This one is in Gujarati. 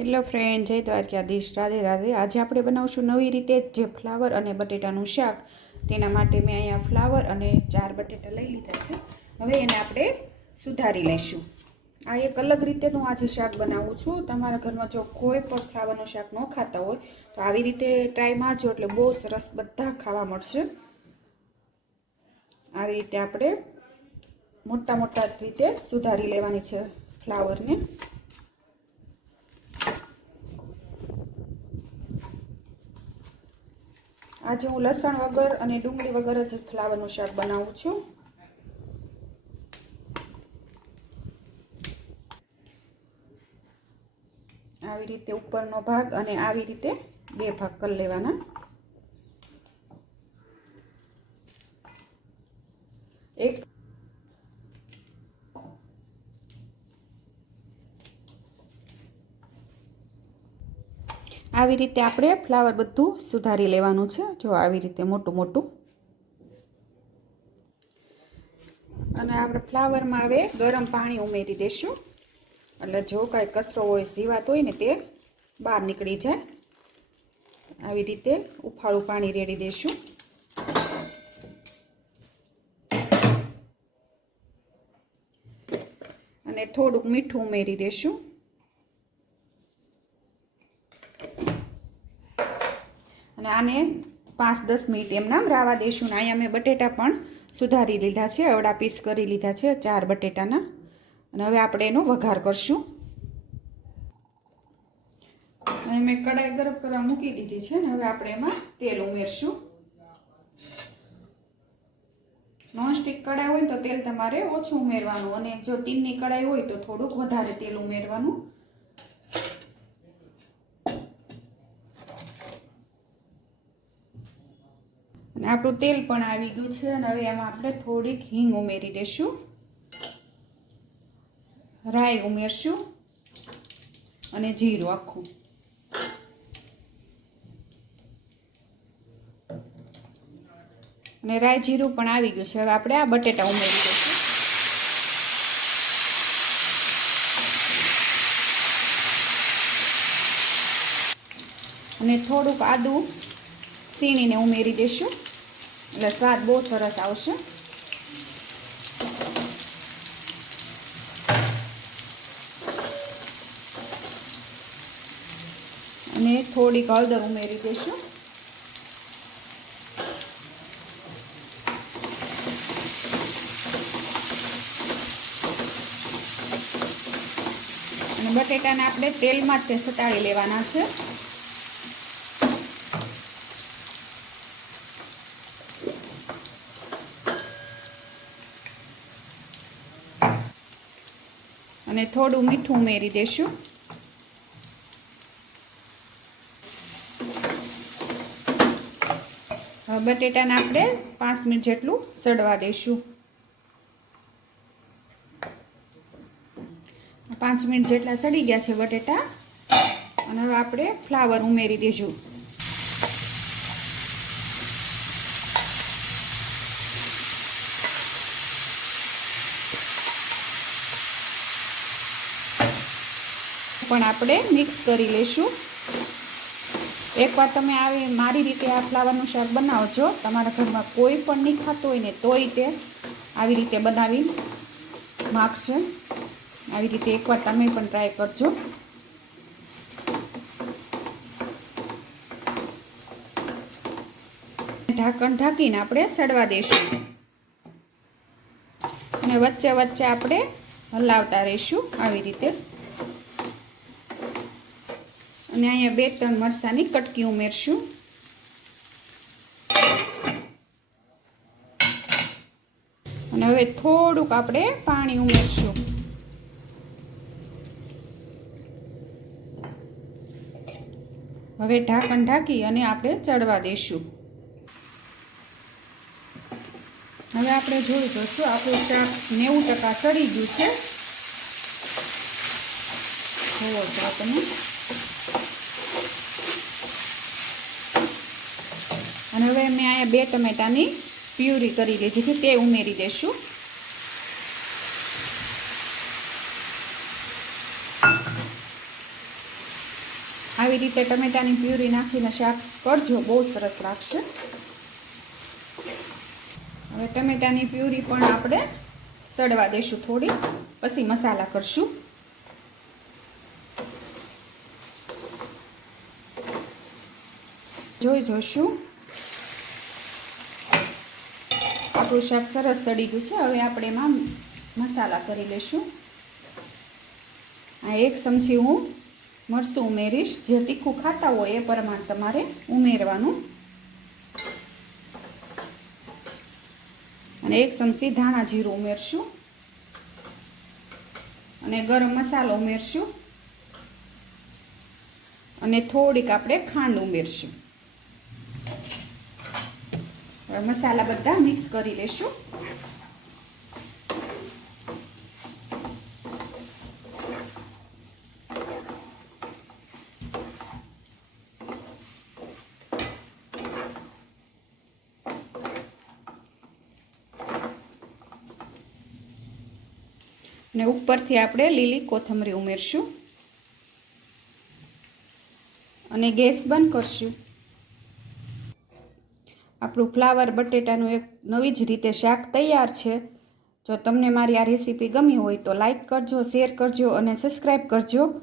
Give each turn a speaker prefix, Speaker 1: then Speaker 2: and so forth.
Speaker 1: હેલો ફ્રેન્ડ જય દ્વારકાધીશ. રાધે રાધે. આજે આપણે બનાવશું નવી રીતે જે ફ્લાવર અને બટેટાનું શાક, તેના માટે મેં અહીંયા ફ્લાવર અને ચાર બટેટા લઈ લીધા છે. હવે એને આપણે સુધારી લઈશું. આ એક અલગ રીતે હું આજે શાક બનાવું છું. તમારા ઘરમાં જો કોઈ પણ ફ્લાવરનું શાક ન ખાતા હોય, તો આવી રીતે ટ્રાય મારજો. એટલે બહુ સરસ બધા ખાવા મળશે. આવી રીતે આપણે મોટા મોટા રીતે સુધારી લેવાની છે ફ્લાવરને. આજે હું લસણ વગર અને ડુંગળી વગર જ ફ્લાવરનું શાક બનાવું છું. આવી રીતે ઉપરનો ભાગ અને આવી રીતે બે ભાગ કરી લેવાના. એક આવી રીતે આપણે ફ્લાવર બધું સુધારી લેવાનું છે. જો આવી રીતે મોટું મોટું. અને આપણે ફ્લાવરમાં હવે ગરમ પાણી ઉમેરી દઈશું એટલે જો કાંઈ કચરો હોય, જીવાત હોય ને તે બહાર નીકળી જાય. આવી રીતે ઉફાળું પાણી રેડી દઈશું અને થોડુંક મીઠું ઉમેરી દઈશું અને આને પાંચ દસ મિનિટ એમ નામ રાવા દઈશું ને અહીંયા મેં બટેટા પણ સુધારી લીધા છે અવડા પીસ કરી લીધા છે, ચાર બટેટાના. અને હવે આપણે એનો વઘાર કરશું. અને મેં કડાઈ ગરમ કરવા મૂકી દીધી છે ને હવે આપણે એમાં તેલ ઉમેરશું. નોનસ્ટિક કડાઈ હોય તો તેલ તમારે ઓછું ઉમેરવાનું અને જો ટીનની કડાઈ હોય તો થોડુંક વધારે તેલ ઉમેરવાનું. અને આપણું તેલ પણ આવી ગયું છે અને હવે એમાં આપણે થોડીક હિંગ ઉમેરી દઈશું. રાઈ ઉમેરશું અને જીરું આખું. અને રાઈ જીરું પણ આવી ગયું છે. હવે આપણે આ બટેટા ઉમેરી દઈશું. અને થોડુંક આદું સીણીને ઉમેરી દઈશું. એટલે સ્વાદ બહુ સરસ આવશે અને થોડીક હળદર ઉમેરી દઈશું. અને બટેટાને આપણે તેલમાં જ તે સટાડી લેવાના છે. અને થોડું મીઠું ઉમેરી દઈશું બટેટાને આપણે પાંચ મિનિટ જેટલું સડવા દઈશું પાંચ મિનિટ જેટલા સડી ગયા છે બટેટા. અને હવે આપણે ફ્લાવર ઉમેરી દઈશું પણ આપણે મિક્સ કરી લઈશું. એકવાર તમે આવી મારી રીતે આ ફ્લાવરનું શાક બનાવજો. તમારા ઘરમાં કોઈ પણ નહીં ખાતું હોય ને તોય તે આવી રીતે બનાવી માગશે. આવી રીતે એકવાર તમે પણ ટ્રાય કરજો. ઢાંકણ ઢાંકીને આપણે સડવા દઈશું. અને વચ્ચે વચ્ચે આપણે હલાવતા રહીશું આવી રીતે. અને અહીંયા બે ત્રણ મરસાની કટકી ઉમેરશું. અને હવે થોડુંક આપણે પાણી ઉમેરશું. હવે ઢાંકણ ઢાંકી અને આપણે ચડવા દઈશું. હવે આપણે જોઈ જોશું, આપણું શાક નેવું ટકા ચડી ગયું છે. તમે અને હવે મેં અહીંયા બે ટમેટાની પ્યુરી કરી દીધી છે, તે ઉમેરી દઈશું આવી રીતે ટમેટાની પ્યુરી નાખીને શાક કરજો, બહુ સરસ લાગશે. હવે ટમેટાની પ્યુરી પણ આપણે સડવા દઈશું થોડી, પછી મસાલા કરશું. જોઈ જોઈશું. આપણું શાક સરસ સડી ગયું છે. હવે આપણે એમાં મસાલા કરી લઈશું. આ એક ચમચી હું મરચું ઉમેરીશ. જે તીખું ખાતા હોય એ પ્રમાણે તમારે ઉમેરવાનું. અને એક ચમચી ધાણા જીરું ઉમેરશું. અને ગરમ મસાલો ઉમેરશું. અને થોડીક આપણે ખાંડ ઉમેરશું. હવે મસાલા બધા મિક્સ કરી લેશું. ને ઉપરથી આપણે લીલી કોથમરી ઉમેરશું. અને ગેસ બંધ કરશું. આપણું ફ્લાવર બટેટાનું એક નવી જ રીતે શાક તૈયાર છે. જો તમને મારી આ રેસીપી ગમી હોય તો લાઇક કરજો, શેર કરજો અને સબસ્ક્રાઈબ કરજો.